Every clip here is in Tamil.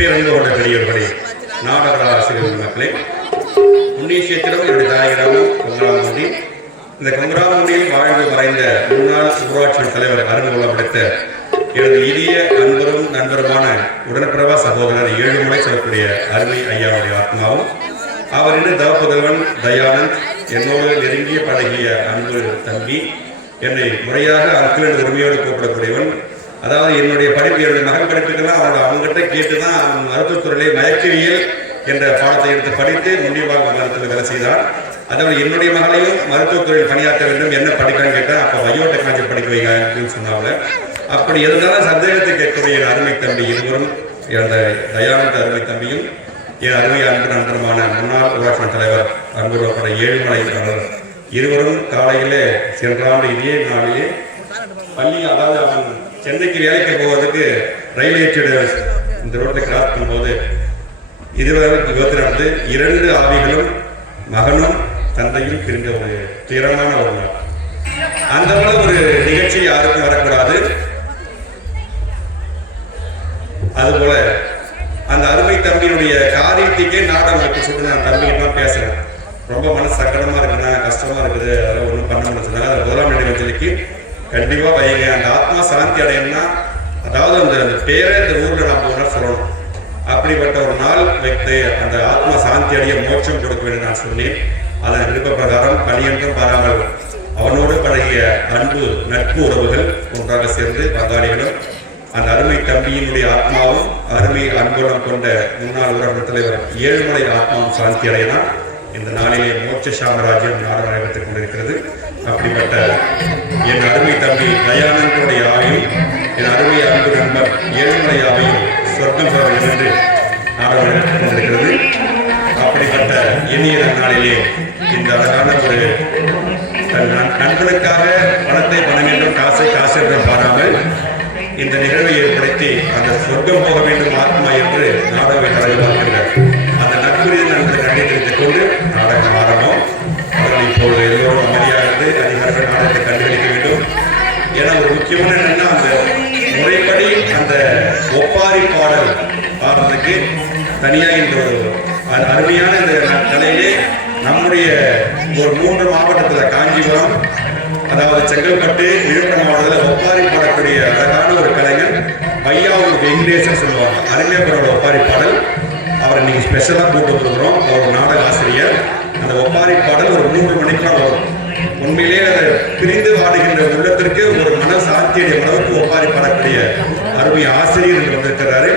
பேரன்பு கொண்ட பெரியவர்களே, நாடக ஆசிரியர் மக்களே, புண்ணியசேத்திரம் என்னுடைய தாயகிராமம் கொங்கராமூண்டி. இந்த கொங்கராமூண்டியில் வாழ்ந்து மறைந்த முன்னாள் ஊராட்சி தலைவர் அறிமுகம் படைத்த எனது இனிய அன்பரும் நண்பருமான உடன்பிறவா சகோதரர் ஏழுமலை சொல்லக்கூடிய அருமை ஐயாவுடைய ஆத்மாவும், அவரின் தவப்புதல்வன் தயானந்த், என்னோடு நெருங்கிய பழகிய அன்பு தம்பி, என்னை முறையாக அங்கிள் என்று உரிமையோடு கூப்பிடக்கூடியவன். அதாவது என்னுடைய படிப்பு, என்னுடைய மகன் படிப்புக்கெல்லாம் அவங்ககிட்ட கேட்டுதான் மருத்துவத்துறையிலே மயக்கவியல் என்ற பாடத்தை எடுத்து படித்து முன்னியமாக மருத்துவத்தில் வேலை செய்தார். அதாவது என்னுடைய மகளையும் மருத்துவத்துறையில் பணியாற்ற வேண்டும், என்ன படிக்கணும்னு கேட்டால் அப்போ பயோ டெக்னாலஜி படிக்க வைங்க அப்படின்னு சொன்னாங்க. அப்படி இருந்தாலும் சந்தேகத்தை கேட்கக்கூடிய என் அருமை தம்பி இருவரும், அந்த தயானந்த அருமை தம்பியும் என் அருமை அன்பு நண்பருமான முன்னாள் ஊராட்சி தலைவர் அன்புடைய ஏழுமலை அவர் இருவரும் காலையிலே சென்ற ஆண்டு இதே நாளிலே பள்ளி, அதாவது அவன் சென்னைக்கு வேலைக்கு போவதற்கு ரயில் ஏற்றிட இந்த ரோட்டை கிராஸ் பண்ணும்போது இதுவரை விபத்து நடந்து 2 ஆவிகளும் மகனும் தந்தையும் பிரிந்த ஒரு துயரமான ஒரு நாள். அந்த ஒரு நிகழ்ச்சி யாருக்கும் வரக்கூடாது. அதுபோல அந்த அருமை தம்பியினுடைய காரியத்துக்கே நாடகம் வைக்க சொல்லிட்டு நான் தம்பிகிட்ட பேசுறேன். ரொம்ப மனசு சங்கடமா இருக்குண்ணா, கஷ்டமா இருக்குது, அதெல்லாம் ஒன்றும் பண்ண முடிச்சுன்னா அது முதலாம் நினைவஞ்சலிக்கு கண்டிப்பா வைங்க. அந்த ஆத்மா சாந்தி அடையணும்னா, அதாவது அந்த பேரை இந்த ஊர்ல நான் ஒரு நாள் சொல்லணும். அப்படிப்பட்ட ஒரு நாள் வைத்து அந்த ஆத்மா சாந்தி அடைய மோட்சம் கொடுக்க வேண்டும் நான் சொன்னேன். அதன் விருப்ப பிரகாரம் பணியென்றும் பாராமல் அவனோடு பழகிய அன்பு நட்பு உறவுகள் ஒன்றாக சேர்ந்து பங்காளிகளும் அந்த அருமை தம்பியினுடைய ஆத்மாவும் அருமை அன்புடன் கொண்ட முன்னாள் ஊராட்சி தலைவர் ஏழுமலை ஆத்மாவும் சாந்தி அடையினால் இந்த நாளிலே மோட்ச சாம்ராஜ்யம் நாடு நடைபெற்றுக் கொண்டிருக்கிறது. அப்படிப்பட்ட என் அருமை தம்பி தயானந்தனுடைய ஆவையும் என் அருமை அன்பு நண்பர் ஏழுமலை ஆவையும் சொர்க்கம் பெற வேண்டும் என்று நாடு நடைபெற்றுக் கொண்டிருக்கிறது. அப்படிப்பட்ட இனிய நாளிலே இந்த அழகான ஒரு நண்பனுக்காக பணத்தை பணம் என்றும் காசை காசு என்றும் பாராமல் இந்த நிகழ்வை ஏற்படுத்தி அந்த சொர்க்கம் போக வேண்டும் ஆத்மா என்று நாடக தலைவர்கள் அந்த நட்புரிய நண்பர்களை நன்றி தெரிவித்துக் கொண்டு நாடகம் ஆரம்பம். அவர்கள் இப்போது எல்லோரும் அமைதியாக இருந்து அதிகாரிகள் நாடகத்தை கண்டுகளிக்க வேண்டும். ஏன்னா ஒரு முக்கியமான என்னன்னா, அந்த முறைப்படி அந்த ஒப்பாரி பாடல் பாடுறதுக்கு தனியாக இந்த ஒரு அருமையான இந்த கலையிலே நம்முடைய ஒரு 3 மாவட்டத்தில் காஞ்சிபுரம், அதாவது செங்கல்பட்டு, விழுப்புரம் மாவட்டத்தில் ஒப்பாரி பாடக்கூடிய அழகான ஒரு கலைஞர் பையாவூர் வெங்கடேசன் சொல்லுவாங்க. அருமையாபுரோட ஒப்பாரி பாடல் அவரை இன்னைக்கு ஸ்பெஷலாக கூட்டு வந்துருக்கிறோம். அவர் நாடக ஆசிரியர். அந்த ஒப்பாரி பாடல் ஒரு 3 மணிக்கெல்லாம் வரும். உண்மையிலேயே அதை பிரிந்து வாடுகின்ற உள்ளத்திற்கு ஒரு மன சாந்தியடைய அளவுக்கு ஒப்பாரி பாடக்கூடிய அருமை ஆசிரியர் என்று வந்திருக்கிறாரு.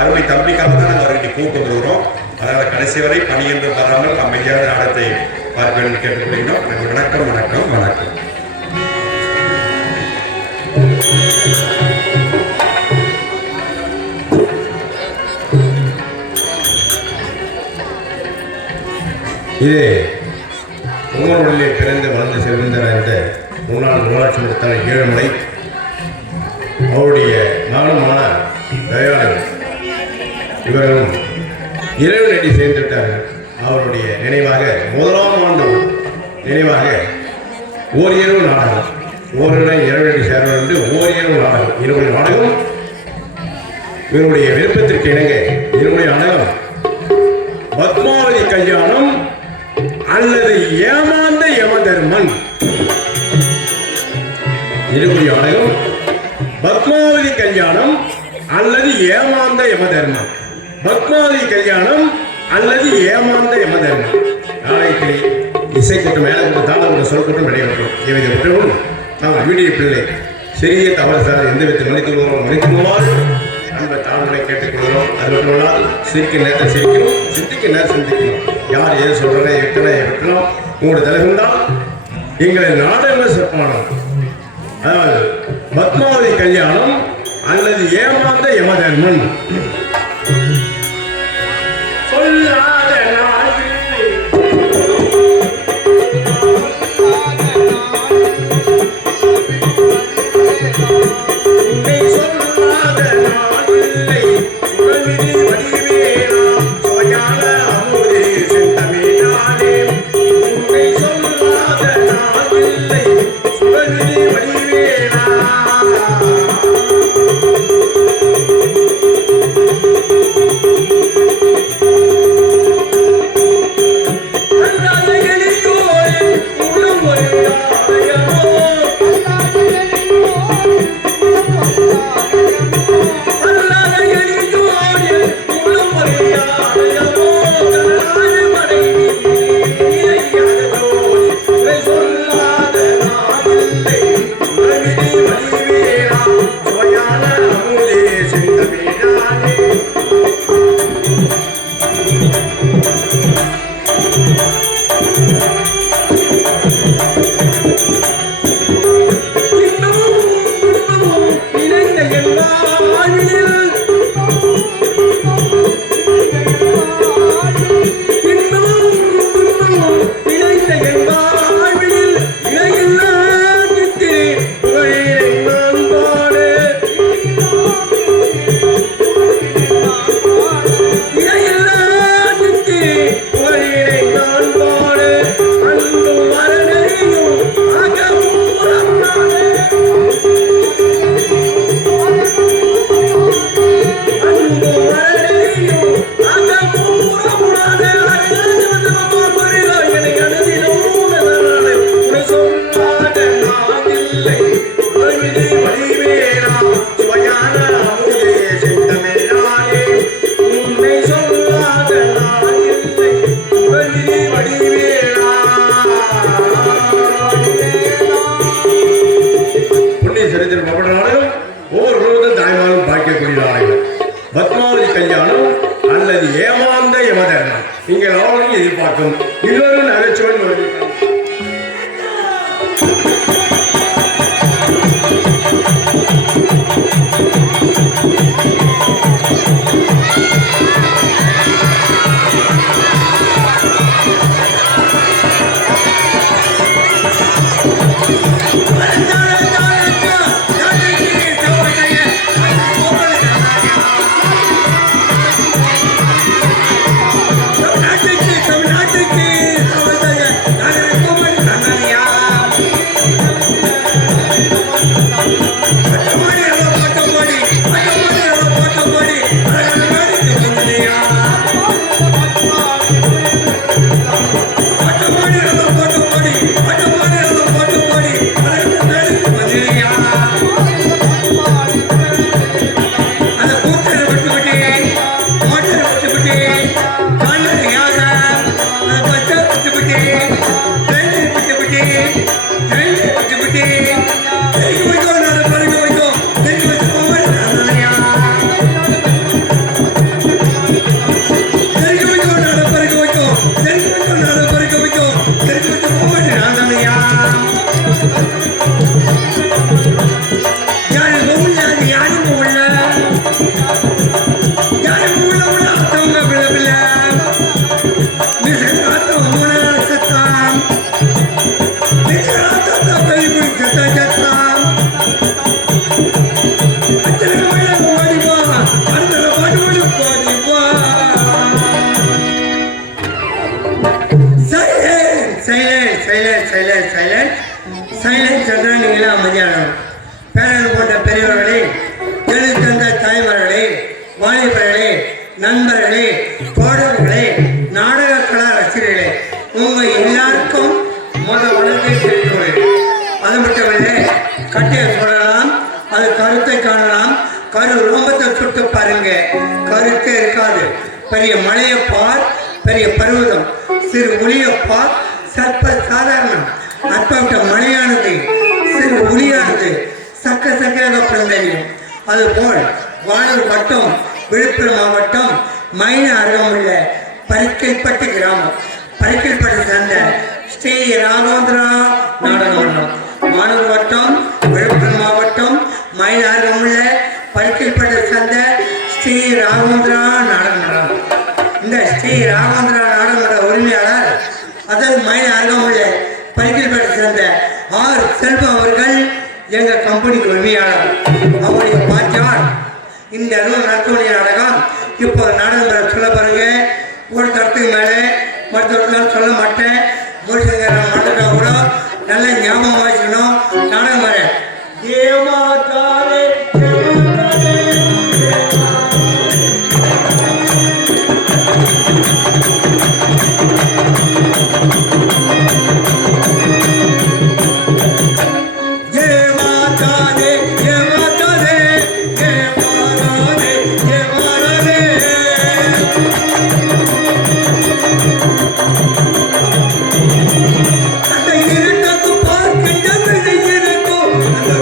அருமை தம்பிக்காக தான் நாங்கள் அவரை இன்னைக்கு கூட்டு வந்துருக்கிறோம். அதனால் கடைசி வரை பணி என்று வராமல் அமைதியான நாடகத்தை பார்க்க வேண்டும் கேட்டுக்கொள்கிறோம். வணக்கம் வணக்கம் வணக்கம். இது உங்களோட பிறந்து வளர்ந்து செல்கின்ற முன்னாள் ஊராட்சி மன்ற தலைவர் ஏழுமலை அவருடைய மகனுமான தயானந்த் இவர்களும் இறைவனடி சேர்ந்துவிட்டார்கள். அவருடைய நினைவாக 1ஆம் ஆண்டு நினைவாக ஓரிரவு நாடகம், ஓரிடம் இறைவனடி சேர்வர் என்று ஓரிரவு நாடகம், இருமுறை நாடகம். இவருடைய விருப்பத்திற்கு இணங்க இருமுறை நாடகம் பத்மாவதி கல்யாணம் அல்லது ஏமாந்த யமதர்மன். இருமுறை நாடகம் பத்மாவதி கல்யாணம் அல்லது ஏமாந்த யமதர்மன். பத்மாவதி கல்யாணம் அல்லது ஏமாந்த யமதர்மன். நாளைக்கு இசைக்கூட்டம் மேலே கொண்டு தாளக்கூட்டம் சொல்லக்கூட்டம் நடைபெற்றோம். இவை விட்டவும் நாம் வீடியோ பிள்ளை சிறிய தவறு சார் எந்த விதத்தில் மன்னித்துள்ளால் அன்பை தாழ்வுகளை கேட்டுக்கொள்கிறோம். அது மட்டுமல்லால் சிரிக்க நேரத்தை சிரிக்கணும், சிந்திக்க நேரம் சிந்திக்கணும். யார் ஏது சொல்கிறேன் எத்தனை வெட்டணும் உங்களுடைய தலைவன்தான் எங்களை நாடகங்கள் சிறப்பானோம். அதாவது பத்மாவதி கல்யாணம் அல்லது ஏமாந்த யமதர்மன். பத்மாவதி கல்யாணம் அல்லது ஏமாந்த யமதர்மம். நீங்கள் அவர்களுக்கு எதிர்பார்க்கும் இன்னொரு நகைச்சுவை வருகிறது. சைலன்ஸ் என்றால் நீங்களே அமைதியானவர். பேரர் போன்ற பெரியவர்களே, எழுதி தந்த தாய்மார்களே, வாலிபர்களே, நண்பர்களே, தோழர்களே, நாடக கலா ரசிகர்களே, உங்க எல்லாருக்கும் வணக்கத்தை தெரிவிக்கிறேன். அது மட்டுமல்ல, கட்டையை சொல்லலாம், அது கருத்தை காணலாம், கரு ரோமத்தை சுட்டு பாருங்க, கருத்தே இருக்காது. பெரிய மலையை பார், பெரிய பருவதம், சிறு ஒளியை பார், சர்ப்ப சாதாரணம். அற்பட்ட மழையானது, சிறு ஒளியானது சக்க சக்கையாக பிறந்தறியும். அதுபோல் வானூர் வட்டம், விழுப்புரம் மாவட்டம் மைன அருகமுள்ள பரிக்கல்பட்டு கிராமம், பரிக்கல்பட்டு சேர்ந்த ஸ்ரீ ராகவேந்திரா நாடகமன்றம். வானூர் வட்டம், விழுப்புரம் மாவட்டம் மைன அருகமுள்ள பரிக்கல்பட்டு சேர்ந்த ஸ்ரீ ராகவேந்திரா நாடகமன்றம். இந்த ஸ்ரீ ராகவேந்திரா நாடகமன்ற உரிமையாளர், அதன் மைன அருகமுள்ள பரிக்கல்பட்டு சேர்ந்த ஆர் செல்வம் அவர்கள் எங்க கம்பெனிக்கு உரிமையாளர். அவருடைய பாட்டியார் இந்த நடத்தக்கூடிய நாடகம். இப்போ நாடகம் சொல்ல பாருங்க. ஒரு தரத்துக்கு மேலே மருத்துவத்தால் சொல்ல மாட்டேன். மாட்டா கூட நல்ல ஞாபகம் வச்சுக்கணும். நாடகம் பாரு. அந்த இரண்டுக்கு பார்க்கின்ற இருக்கும் அந்த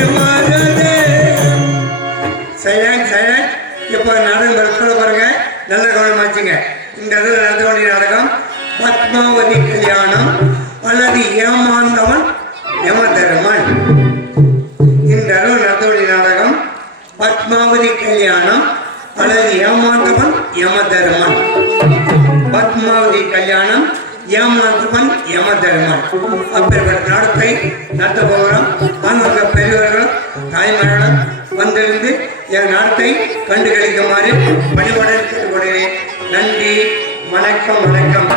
ஏமாறாதே. Silent silent. இப்போ நாடகம் சொல்ல பாருங்க, நல்ல கவனமாச்சுங்க. இந்த இடத்துல நடத்த வேண்டிய நாடகம் பத்மாவதி கல்யாணம் அல்லது ஏமாந்தவன் யமதர்மன். இந்த அளவு நடத்த வேண்டிய நாடகம் பத்மாவதி கல்யாணம் அல்லது ஏமாந்தவன் யமதர்மன். பத்மாவதி கல்யாணம் ஏமாந்தவன் யமதர்மன். அப்பேற்பட்ட நாடகத்தை நடத்த போகிறோம். ஆன்மீக பெரியவர்களும் தாய்மார்களும் வந்திருந்து என் நாட்டை கண்டு கழிக்குமாறு பணிவுடன் கேட்டுக்கொள்கிறேன். நன்றி, வணக்கம், வணக்கம்.